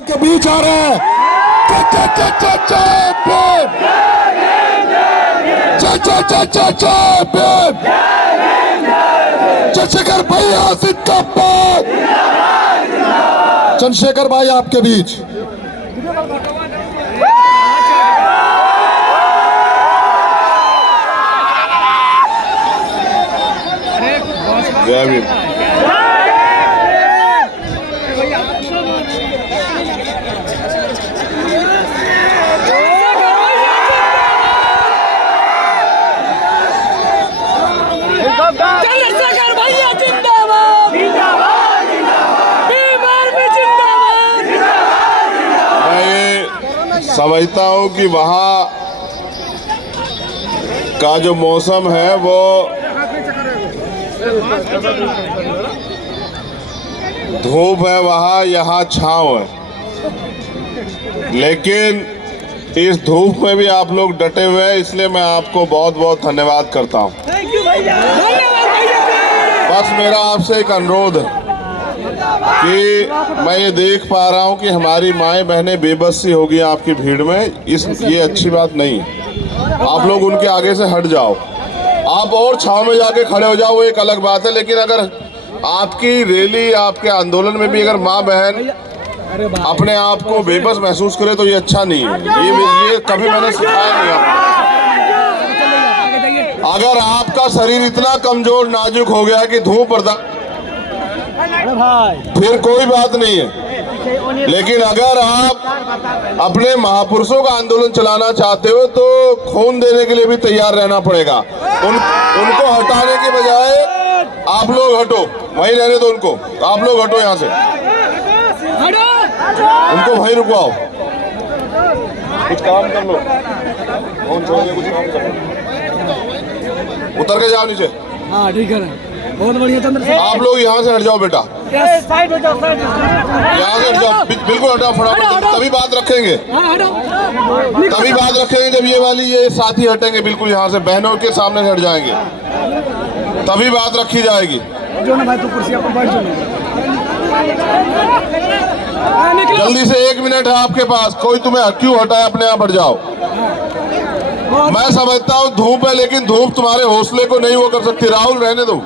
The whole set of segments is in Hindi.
के बीच आ रहे हैं। चंद्रशेखर भैया जिंदाबाद। चंद्रशेखर भाई आपके बीच। जय भीम। चंद्रशेखर भैया जिंदाबाद, जिंदाबाद, जिंदाबाद, भीम आर्मी जिंदाबाद। मैं समझता हूँ कि वहाँ का जो मौसम है वो धूप है, वहाँ यहाँ छाँव है, लेकिन इस धूप में भी आप लोग डटे हुए हैं, इसलिए मैं आपको बहुत बहुत धन्यवाद करता हूँ। थैंक यू भैया, धन्यवाद भैया। बस मेरा आपसे एक अनुरोध है कि मैं ये देख पा रहा हूँ कि हमारी माएँ बहनें बेबस सी हो गई आपकी भीड़ में। ये अच्छी बात नहीं है। आप लोग उनके आगे से हट जाओ, आप और छाँव में जाके खड़े हो जाओ, वो एक अलग बात है। लेकिन अगर आपकी रैली, आपके आंदोलन में भी अगर माँ बहन अपने आप को बेबस महसूस करे तो ये अच्छा नहीं है। ये कभी मैंने सिखाया नहीं आपको। अगर आपका शरीर इतना कमजोर नाजुक हो गया कि धूप बर्दाश्त, फिर कोई बात नहीं है। लेकिन अगर आप अपने महापुरुषों का आंदोलन चलाना चाहते हो तो खून देने के लिए भी तैयार रहना पड़ेगा। उनको हटाने के बजाय आप लोग हटो, वहीं रहने दो उनको। आप लोग हटो यहाँ से, उनको वहीं रुकवाओ, कुछ काम कर लो। कौन छोड़िए, कुछ काम कर लो। उतर के जाओ नीचे। हाँ ठीक है, बहुत बढ़िया चंद्रशेखर। आप लोग यहाँ से हट जाओ बेटा, साइड हो जाओ, साइड यहाँ से हट जाओ, बिल्कुल हटाओ फटाफट। तभी बात रखेंगे, तभी बात रखेंगे जब ये साथी हटेंगे। बिल्कुल यहाँ से बहनों के सामने से हट जाएंगे, तभी बात रखी जाएगी। जो ना भाई तू कुर्सी पर बैठ जाओ। जल्दी से 1 मिनट है आपके पास, कोई तुम्हें क्यों हटाए, अपने आप हट जाओ। मैं समझता हूँ धूप है, लेकिन धूप तुम्हारे हौसले को नहीं वो कर सकती। राहुल रहने दो।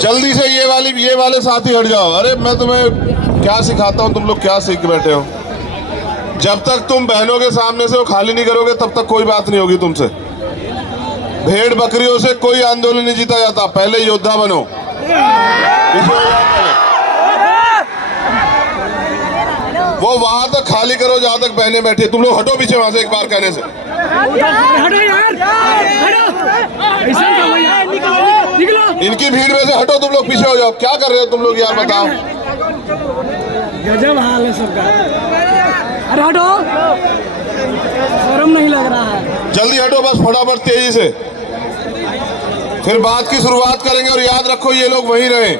जल्दी से ये वाले साथी हट जाओ। अरे मैं तुम्हें क्या सिखाता हूँ, तुम लोग क्या सीख के बैठे हो। जब तक तुम बहनों के सामने से वो खाली नहीं करोगे तब तक कोई बात नहीं होगी तुमसे। भेड़ बकरियों से कोई आंदोलन नहीं जीता जाता, पहले योद्धा बनो। वो वहां तक खाली करो जहां तक बहनें बैठी। तुम लोग हटो पीछे वहां से एक बार कहने से। इनकी भीड़ में से हटो, तुम लोग पीछे हो जाओ। क्या कर रहे हो तुम लोग यार, बताओ। गजब हाल है सबका। अरे हटो, शर्म नहीं लग रहा है। जल्दी हटो बस, फटाफट तेजी से, फिर बात की शुरुआत करेंगे। और याद रखो ये लोग वहीं रहे,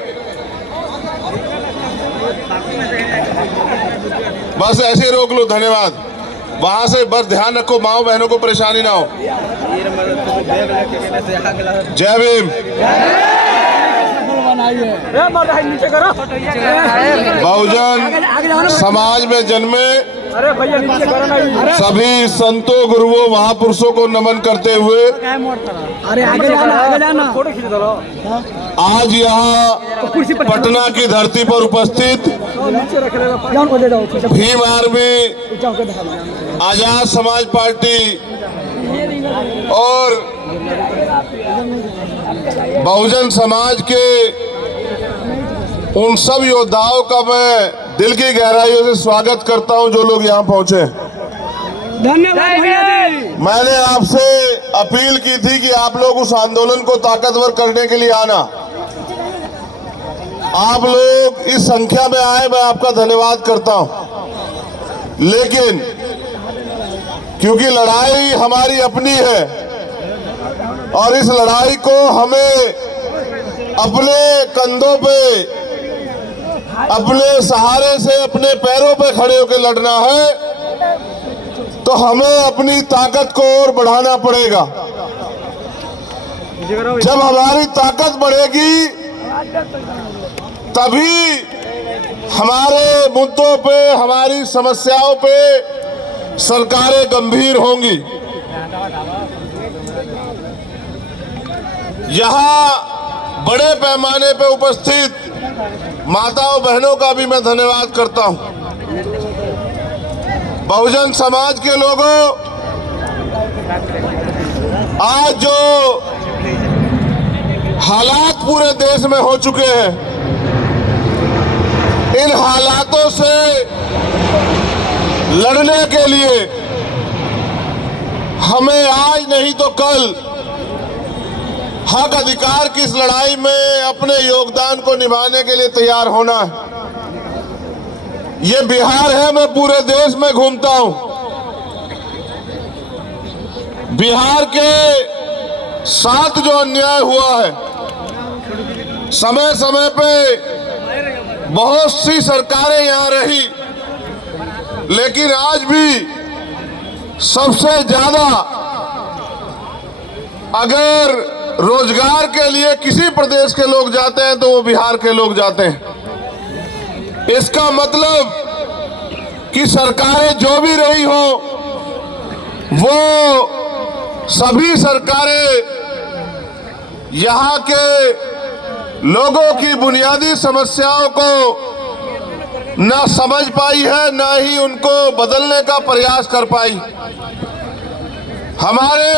बस ऐसे रोक लो। धन्यवाद। वहां से बस ध्यान रखो, माओ बहनों को परेशानी ना हो। जय भीम। बहुजन समाज में जन्मे सभी संतों, गुरुओं, महापुरुषों को नमन करते हुए आज यहाँ पटना की धरती पर उपस्थित भीम आर्मी, आजाद समाज पार्टी और बहुजन समाज के उन सब योद्धाओं का मैं दिल की गहराइयों से स्वागत करता हूं जो लोग यहाँ पहुंचे। धन्यवाद भैया जी। मैंने आपसे अपील की थी कि आप लोग उस आंदोलन को ताकतवर करने के लिए आना। आप लोग इस संख्या में आए, मैं आपका धन्यवाद करता हूं। लेकिन क्योंकि लड़ाई हमारी अपनी है और इस लड़ाई को हमें अपने कंधों पे, अपने सहारे से, अपने पैरों पे खड़े होकर लड़ना है। तो हमें अपनी ताकत को और बढ़ाना पड़ेगा। जब हमारी ताकत बढ़ेगी तभी हमारे मुद्दों पे, हमारी समस्याओं पे सरकारें गंभीर होंगी। यहाँ बड़े पैमाने पे उपस्थित माताओं बहनों का भी मैं धन्यवाद करता हूँ। बहुजन समाज के लोगों, आज जो हालात पूरे देश में हो चुके हैं, इन हालातों से लड़ने के लिए हमें आज नहीं तो कल हक अधिकार की इस लड़ाई में अपने योगदान को निभाने के लिए तैयार होना है। ये बिहार है, मैं पूरे देश में घूमता हूं। बिहार के साथ जो अन्याय हुआ है, समय समय पे बहुत सी सरकारें यहां रही, लेकिन आज भी सबसे ज्यादा अगर रोजगार के लिए किसी प्रदेश के लोग जाते हैं तो वो बिहार के लोग जाते हैं। इसका मतलब कि सरकारें जो भी रही हो, वो सभी सरकारें यहाँ के लोगों की बुनियादी समस्याओं को न समझ पाई है, न ही उनको बदलने का प्रयास कर पाई। हमारे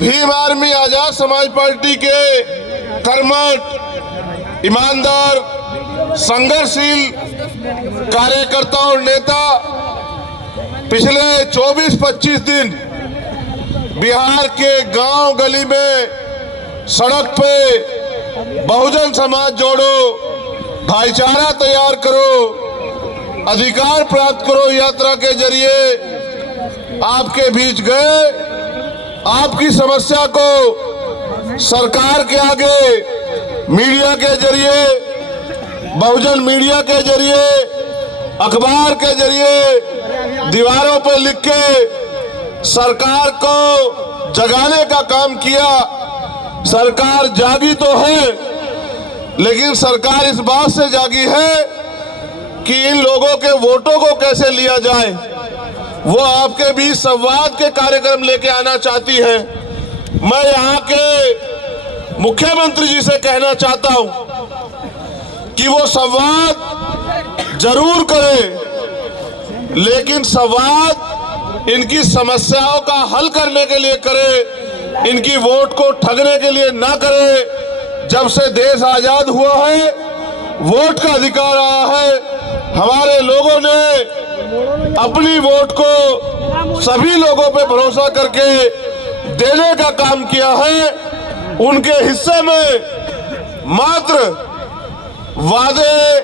भीम आर्मी आजाद समाज पार्टी के कर्मठ, ईमानदार, संघर्षशील कार्यकर्ता और नेता पिछले 24-25 दिन बिहार के गांव गली में सड़क पे बहुजन समाज जोड़ो, भाईचारा तैयार करो, अधिकार प्राप्त करो यात्रा के जरिए आपके बीच गए। आपकी समस्या को सरकार के आगे मीडिया के जरिए, बहुजन मीडिया के जरिए, अखबार के जरिए, दीवारों पर लिख के सरकार को जगाने का काम किया। सरकार जागी तो है, लेकिन सरकार इस बात से जागी है कि इन लोगों के वोटों को कैसे लिया जाए। वो आपके बीच संवाद के कार्यक्रम लेके आना चाहती है। मैं यहाँ के मुख्यमंत्री जी से कहना चाहता हूँ कि वो संवाद जरूर करें, लेकिन संवाद इनकी समस्याओं का हल करने के लिए करे, इनकी वोट को ठगने के लिए ना करे। जब से देश आजाद हुआ है, वोट का अधिकार आया है, हमारे लोगों ने अपनी वोट को सभी लोगों पे भरोसा करके देने का काम किया है। उनके हिस्से में मात्र वादे,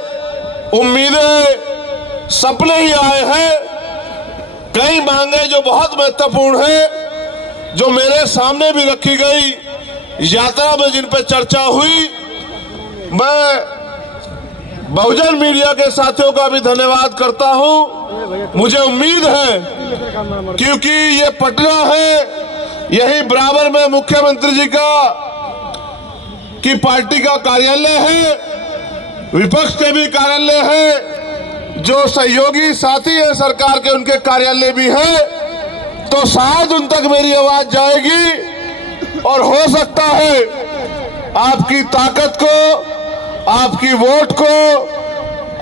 उम्मीदें, सपने ही आए हैं। कई मांगे जो बहुत महत्वपूर्ण है, जो मेरे सामने भी रखी गई, यात्रा में जिन पे चर्चा हुई, मैं बहुजन मीडिया के साथियों का भी धन्यवाद करता हूं। मुझे उम्मीद है, क्योंकि ये पटना है, यही बराबर में मुख्यमंत्री जी की पार्टी का कार्यालय है, विपक्ष के भी कार्यालय है, जो सहयोगी साथी है सरकार के उनके कार्यालय भी है। तो शायद उन तक मेरी आवाज जाएगी और हो सकता है आपकी ताकत को, आपकी वोट को,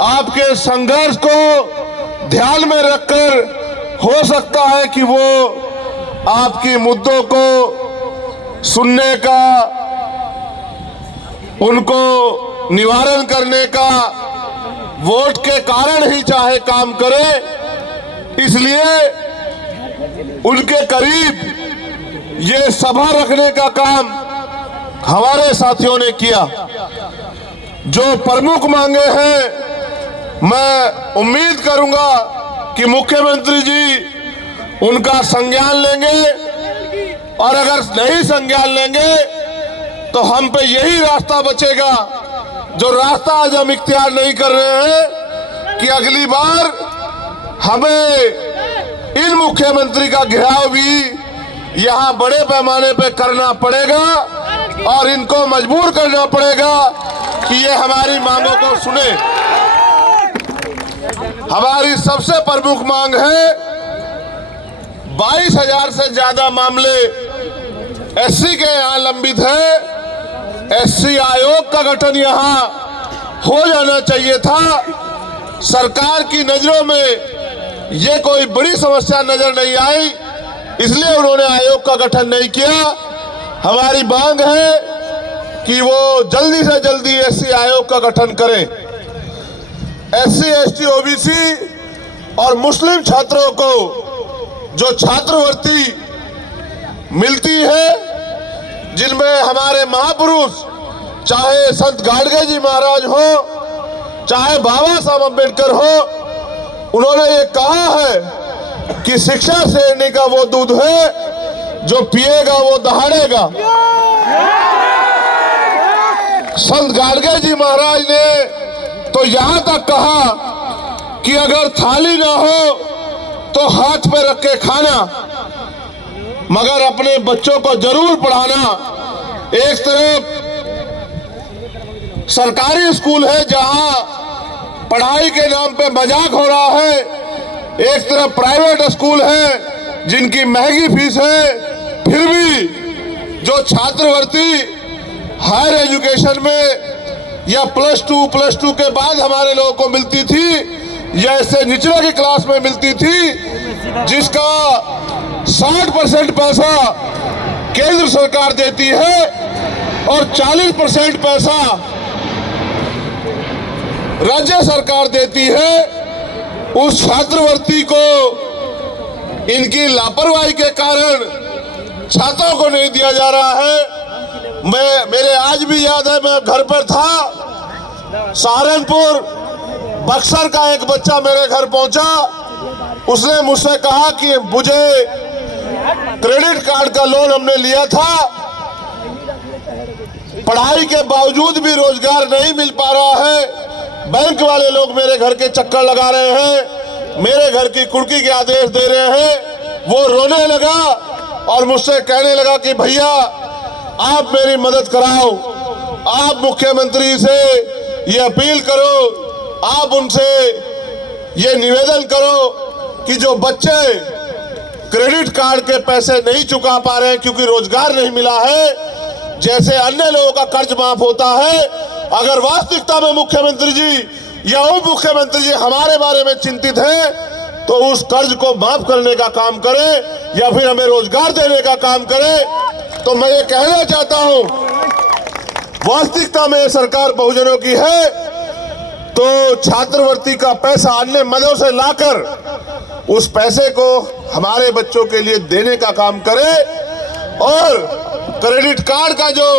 आपके संघर्ष को ध्यान में रखकर हो सकता है कि वो आपकी मुद्दों को सुनने का, उनको निवारण करने का, वोट के कारण ही चाहे काम करे। इसलिए उनके करीब ये सभा रखने का काम हमारे साथियों ने किया। जो प्रमुख मांगे हैं, मैं उम्मीद करूंगा कि मुख्यमंत्री जी उनका संज्ञान लेंगे, और अगर नहीं संज्ञान लेंगे तो हम पे यही रास्ता बचेगा, जो रास्ता आज हम इख्तियार नहीं कर रहे हैं, कि अगली बार हमें इन मुख्यमंत्री का घेराव भी यहाँ बड़े पैमाने पे करना पड़ेगा और इनको मजबूर करना पड़ेगा कि ये हमारी मांगों को सुने। हमारी सबसे प्रमुख मांग है 22,000 से ज्यादा मामले एससी के यहाँ लंबित है। एससी आयोग का गठन यहाँ हो जाना चाहिए था। सरकार की नजरों में ये कोई बड़ी समस्या नजर नहीं आई, इसलिए उन्होंने आयोग का गठन नहीं किया। हमारी मांग है कि वो जल्दी से जल्दी एससी आयोग का गठन करें। एससी, एसटी, ओबीसी और मुस्लिम छात्रों को जो छात्रवृत्ति मिलती है, जिनमें हमारे महापुरुष चाहे संत गाडगे जी महाराज हो, चाहे बाबा साहब अम्बेडकर हो, उन्होंने ये कहा है कि शिक्षा शेरनी का वो दूध है जो पिएगा वो दहाड़ेगा। संत गाडगे जी महाराज ने तो यहां तक कहा कि अगर थाली ना हो तो हाथ पे रख के खाना, मगर अपने बच्चों को जरूर पढ़ाना। एक तरफ सरकारी स्कूल है जहां पढ़ाई के नाम पे मजाक हो रहा है, एक तरफ प्राइवेट स्कूल है जिनकी महंगी फीस है, फिर भी जो छात्रवृत्ति हायर एजुकेशन में या प्लस टू के बाद हमारे लोगों को मिलती थी, या इससे निचले की क्लास में मिलती थी, जिसका 60% पैसा केंद्र सरकार देती है और 40% पैसा राज्य सरकार देती है। उस छात्रवृत्ति को इनकी लापरवाही के कारण छात्रों को नहीं दिया जा रहा है। मेरे आज भी याद है, मैं घर पर था, सहारनपुर बक्सर का एक बच्चा मेरे घर पहुंचा। उसने मुझसे कहा कि मुझे क्रेडिट कार्ड का लोन हमने लिया था, पढ़ाई के बावजूद भी रोजगार नहीं मिल पा रहा है, बैंक वाले लोग मेरे घर के चक्कर लगा रहे हैं, मेरे घर की कुर्की के आदेश दे रहे हैं। वो रोने लगा और मुझसे कहने लगा कि भैया आप मेरी मदद कराओ, आप मुख्यमंत्री से ये अपील करो, आप उनसे ये निवेदन करो कि जो बच्चे क्रेडिट कार्ड के पैसे नहीं चुका पा रहे हैं क्योंकि रोजगार नहीं मिला है, जैसे अन्य लोगों का कर्ज माफ होता है, अगर वास्तविकता में मुख्यमंत्री जी या उप मुख्यमंत्री जी हमारे बारे में चिंतित हैं तो उस कर्ज को माफ करने का काम करें या फिर हमें रोजगार देने का काम करें। तो मैं ये कहना चाहता हूं, वास्तविकता में सरकार बहुजनों की है तो छात्रवृत्ति का पैसा अन्य मदों से लाकर उस पैसे को हमारे बच्चों के लिए देने का काम करे और क्रेडिट कार्ड का जो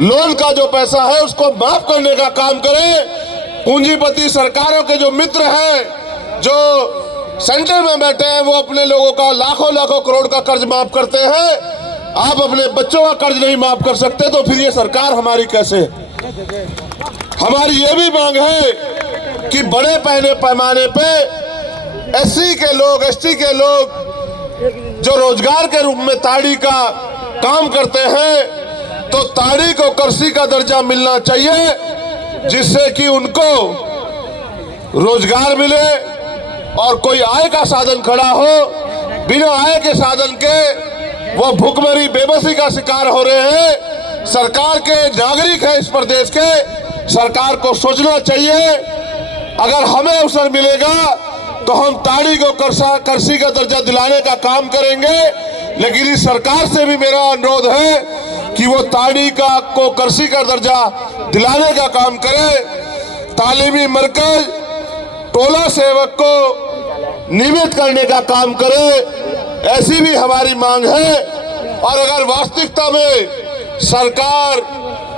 लोन का जो पैसा है उसको माफ करने का काम करे। पूंजीपति सरकारों के जो मित्र हैं, जो सेंटर में बैठे हैं, वो अपने लोगों का लाखों लाखों करोड़ का कर्ज माफ करते हैं। आप अपने बच्चों का कर्ज नहीं माफ कर सकते तो फिर ये सरकार हमारी कैसे? हमारी ये भी मांग है कि बड़े पैमाने पे एससी के लोग, एसटी के लोग जो रोजगार के रूप में ताड़ी का काम करते हैं, तो ताड़ी को कृषि का दर्जा मिलना चाहिए, जिससे कि उनको रोजगार मिले और कोई आय का साधन खड़ा हो। बिना आय के साधन के वो भूखमरी बेबसी का शिकार हो रहे हैं। सरकार के नागरिक है इस प्रदेश के, सरकार को सोचना चाहिए। अगर हमें अवसर मिलेगा तो हम ताड़ी को कृषि का दर्जा दिलाने का काम करेंगे, लेकिन इस सरकार से भी मेरा अनुरोध है कि वो ताड़ी को कृषि का दर्जा दिलाने का काम करे। तालीमी मरकज टोला सेवक को नियमित करने का काम करे, ऐसी भी हमारी मांग है। और अगर वास्तविकता में सरकार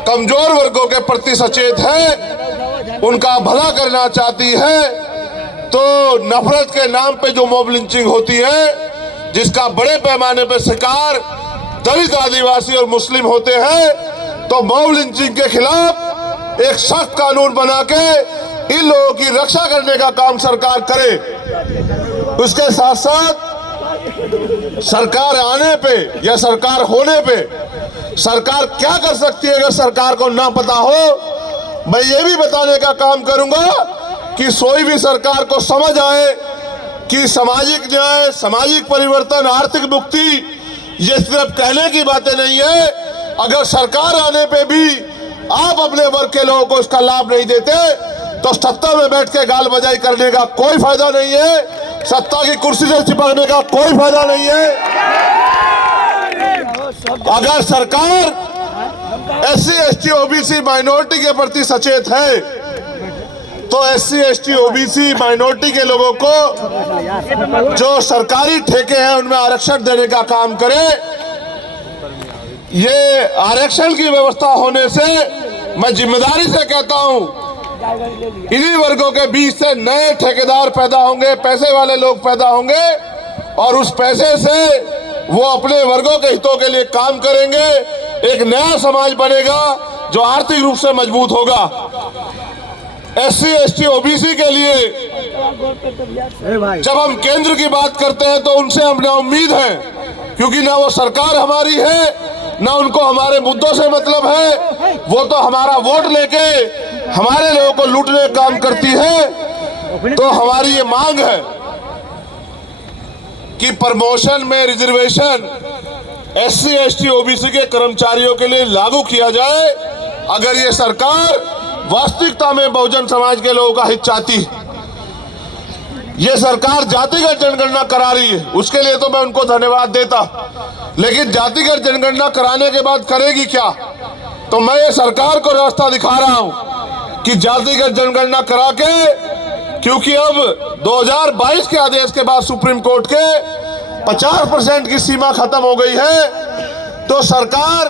कमजोर वर्गों के प्रति सचेत है, उनका भला करना चाहती है, तो नफरत के नाम पे जो मॉब लिंचिंग होती है, जिसका बड़े पैमाने पे शिकार दलित, आदिवासी और मुस्लिम होते हैं, तो मॉब लिंचिंग के खिलाफ एक सख्त कानून बना के इन लोगों की रक्षा करने का काम सरकार करे। उसके साथ साथ सरकार आने पे या सरकार होने पे सरकार क्या कर सकती है, अगर सरकार को ना पता हो, मैं ये भी बताने का काम करूंगा कि सोई भी सरकार को समझ आए कि सामाजिक न्याय, सामाजिक परिवर्तन, आर्थिक मुक्ति ये सिर्फ कहने की बातें नहीं है। अगर सरकार आने पे भी आप अपने वर्ग के लोगों को इसका लाभ नहीं देते तो सत्ता में बैठ के गाल बजाई करने का कोई फायदा नहीं है, सत्ता की कुर्सी से चिपकने का कोई फायदा नहीं है। अगर सरकार SC ST OBC माइनॉरिटी के प्रति सचेत है तो SC ST OBC माइनॉरिटी के लोगों को जो सरकारी ठेके हैं उनमें आरक्षण देने का काम करे। ये आरक्षण की व्यवस्था होने से मैं जिम्मेदारी से कहता हूं, इन्हीं वर्गों के बीच से नए ठेकेदार पैदा होंगे, पैसे वाले लोग पैदा होंगे और उस पैसे से वो अपने वर्गों के हितों के लिए काम करेंगे। एक नया समाज बनेगा जो आर्थिक रूप से मजबूत होगा। SC ST OBC के लिए जब हम केंद्र की बात करते हैं तो उनसे हम ना उम्मीद है, क्योंकि ना वो सरकार हमारी है, ना उनको हमारे मुद्दों से मतलब है। वो तो हमारा वोट लेके हमारे लोगों को लूटने का काम करती है। तो हमारी ये मांग है कि प्रमोशन में रिजर्वेशन SC ST OBC के कर्मचारियों के लिए लागू किया जाए। अगर ये सरकार वास्तविकता में बहुजन समाज के लोगों का हित चाहती है, ये सरकार जातिगत जनगणना करा रही है, उसके लिए तो मैं उनको धन्यवाद देता, लेकिन जातिगत जनगणना कराने के बाद करेगी क्या? तो मैं ये सरकार को रास्ता दिखा रहा हूं कि जातिगत जनगणना करा के, क्योंकि अब 2022 के आदेश के बाद सुप्रीम कोर्ट के 50% की सीमा खत्म हो गई है, तो सरकार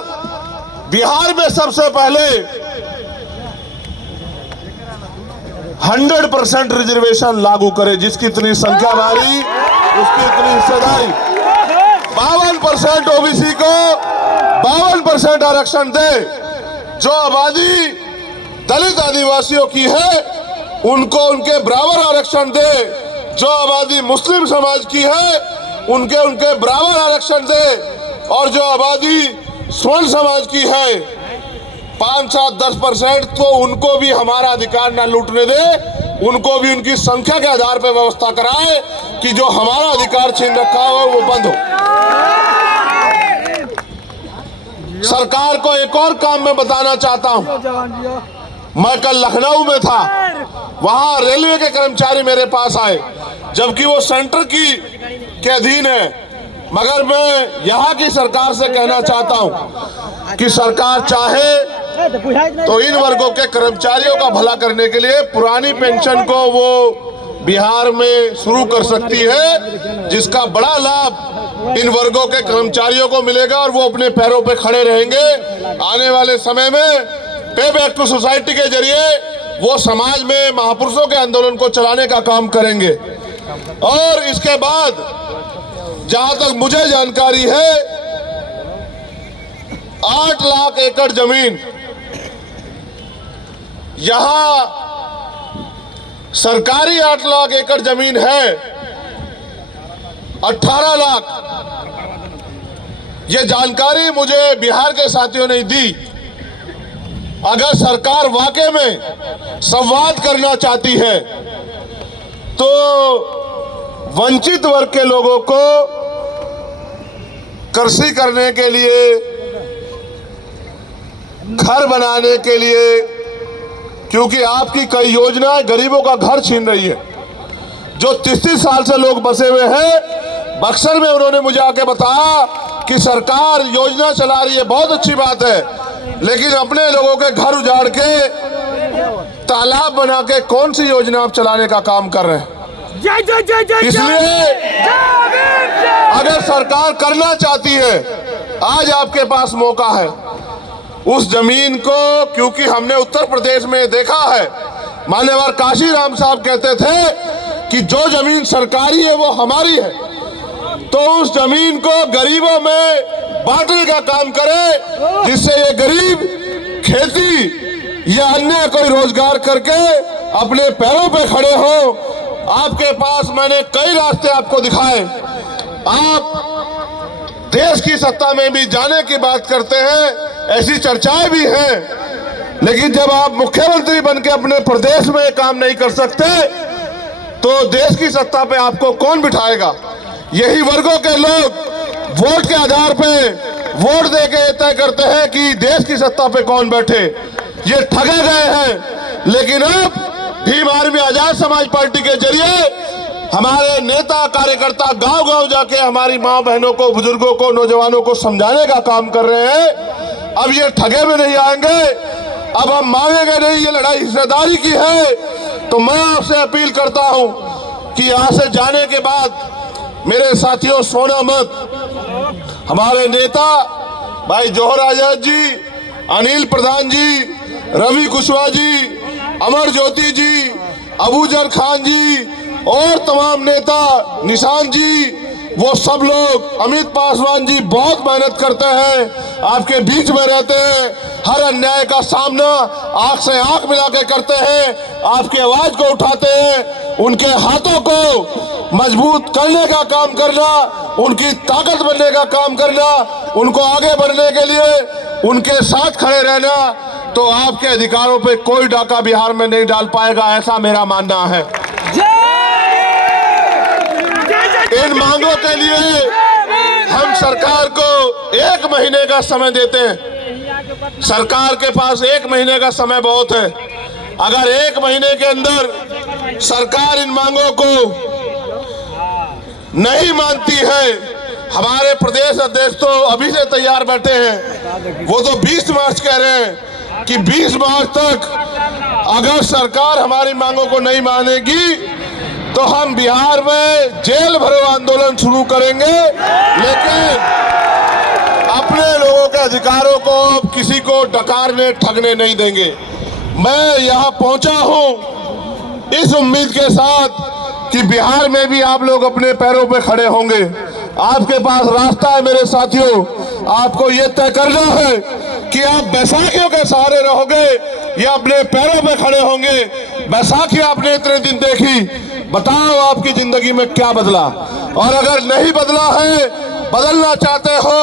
बिहार में सबसे पहले 100% रिजर्वेशन लागू करे। जिसकी इतनी संख्या भारी उसकी इतनी हिस्सेदारी। 52% OBC को 52% आरक्षण दे। जो आबादी दलित आदिवासियों की है उनको उनके बराबर आरक्षण दे। जो आबादी मुस्लिम समाज की है उनके बराबर आरक्षण दे। और जो आबादी स्वर्ण समाज की है 5, 7, 10% तो उनको भी हमारा अधिकार ना लूटने दे, उनको भी उनकी संख्या के आधार पर व्यवस्था कराए कि जो हमारा अधिकार छीन रखा हो वो बंद हो। सरकार को एक और काम मैं बताना चाहता हूं। मैं कल लखनऊ में था, वहां रेलवे के कर्मचारी मेरे पास आए, जबकि वो सेंटर के अधीन है। मगर मैं यहाँ की सरकार से कहना चाहता हूं कि सरकार चाहे तो इन वर्गों के कर्मचारियों का भला करने के लिए पुरानी पेंशन को वो बिहार में शुरू कर सकती है, जिसका बड़ा लाभ इन वर्गों के कर्मचारियों को मिलेगा और वो अपने पैरों पे खड़े रहेंगे। आने वाले समय में पे बैक टू सोसाइटी के जरिए वो समाज में महापुरुषों के आंदोलन को चलाने का काम करेंगे। और इसके बाद जहां तक मुझे जानकारी है 8 लाख एकड़ जमीन यहां सरकारी 8 लाख एकड़ जमीन है, 18 लाख। ये जानकारी मुझे बिहार के साथियों ने दी। अगर सरकार वाकई में संवाद करना चाहती है तो वंचित वर्ग के लोगों को कृषि करने के लिए, घर बनाने के लिए, क्योंकि आपकी कई योजनाएं गरीबों का घर छीन रही है। जो 30 साल से लोग बसे हुए हैं, बक्सर में उन्होंने मुझे आके बताया कि सरकार योजना चला रही है, बहुत अच्छी बात है, लेकिन अपने लोगों के घर उजाड़ के तालाब बना के कौन सी योजना आप चलाने का काम कर रहे हैं? इसलिए अगर सरकार करना चाहती है, आज आपके पास मौका है। उस जमीन को, क्योंकि हमने उत्तर प्रदेश में देखा है, मान्यवर काशी राम साहब कहते थे कि जो जमीन सरकारी है वो हमारी है, तो उस जमीन को गरीबों में बांटने का काम करे, जिससे ये गरीब खेती या अन्य कोई रोजगार करके अपने पैरों पे खड़े हो। आपके पास मैंने कई रास्ते आपको दिखाए। आप देश की सत्ता में भी जाने की बात करते हैं, ऐसी चर्चाएं भी हैं, लेकिन जब आप मुख्यमंत्री बनकर अपने प्रदेश में काम नहीं कर सकते तो देश की सत्ता पे आपको कौन बिठाएगा? यही वर्गों के लोग वोट के आधार पे वोट देके तय करते हैं कि देश की सत्ता पे कौन बैठे। ये ठगे गए हैं। लेकिन अब भीम आर्मी आजाद समाज पार्टी के जरिए हमारे नेता कार्यकर्ता गांव-गांव जाके हमारी माँ बहनों को, बुजुर्गों को, नौजवानों को समझाने का काम कर रहे हैं। अब ये ठगे में नहीं आएंगे। अब हम मांगेंगे नहीं, ये लड़ाई हिस्सेदारी की है। तो मैं आपसे अपील करता हूं कि यहां से जाने के बाद मेरे साथियों, सोना मत। हमारे नेता भाई जौहर आजाद जी, अनिल प्रधान जी, रवि कुशवाहा जी, अमर ज्योति जी, अबूजर खान जी और तमाम नेता, निशान जी, वो सब लोग, अमित पासवान जी बहुत मेहनत करते हैं, आपके बीच में रहते हैं, हर अन्याय का सामना आंख से आंख मिला के करते हैं, आपकी आवाज को उठाते हैं। उनके हाथों को मजबूत करने का काम करना, उनकी ताकत बनने का काम करना, उनको आगे बढ़ने के लिए उनके साथ खड़े रहना, तो आपके अधिकारों पे कोई डाका बिहार में नहीं डाल पाएगा, ऐसा मेरा मानना है। इन मांगों के लिए हम सरकार को 1 महीने का समय देते हैं। सरकार के पास 1 महीने का समय बहुत है। अगर 1 महीने के अंदर सरकार इन मांगों को नहीं मानती है, हमारे प्रदेश अध्यक्ष तो अभी से तैयार बैठे हैं, वो तो 20 मार्च कह रहे हैं कि 20 मार्च तक अगर सरकार हमारी मांगों को नहीं मानेगी तो हम बिहार में जेल भरो आंदोलन शुरू करेंगे। लेकिन अपने लोगों के अधिकारों को किसी को डकारने ठगने नहीं देंगे। मैं यहाँ पहुंचा हूं इस उम्मीद के साथ कि बिहार में भी आप लोग अपने पैरों पे खड़े होंगे। आपके पास रास्ता है मेरे साथियों। आपको ये तय करना है कि आप बैसाखियों के सहारे रहोगे या अपने पैरों पे खड़े होंगे। बैसाखी आपने इतने दिन देखी, बताओ आपकी जिंदगी में क्या बदला? और अगर नहीं बदला है, बदलना चाहते हो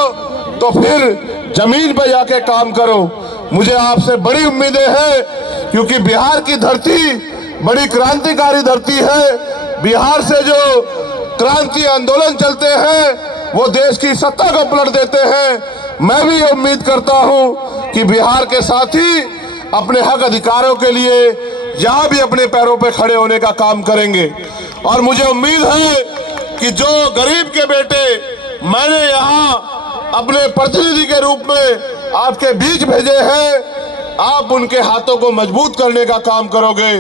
तो फिर जमीन पे जाके काम करो। मुझे आपसे बड़ी उम्मीदें हैं क्योंकि बिहार की धरती बड़ी क्रांतिकारी धरती है। बिहार से जो क्रांति आंदोलन चलते हैं वो देश की सत्ता को पलट देते हैं। मैं भी ये उम्मीद करता हूं कि बिहार के साथी अपने हक अधिकारों के लिए यहाँ भी अपने पैरों पे खड़े होने का काम करेंगे। और मुझे उम्मीद है कि जो गरीब के बेटे मैंने यहाँ अपने प्रतिनिधि के रूप में आपके बीच भेजे हैं, आप उनके हाथों को मजबूत करने का काम करोगे।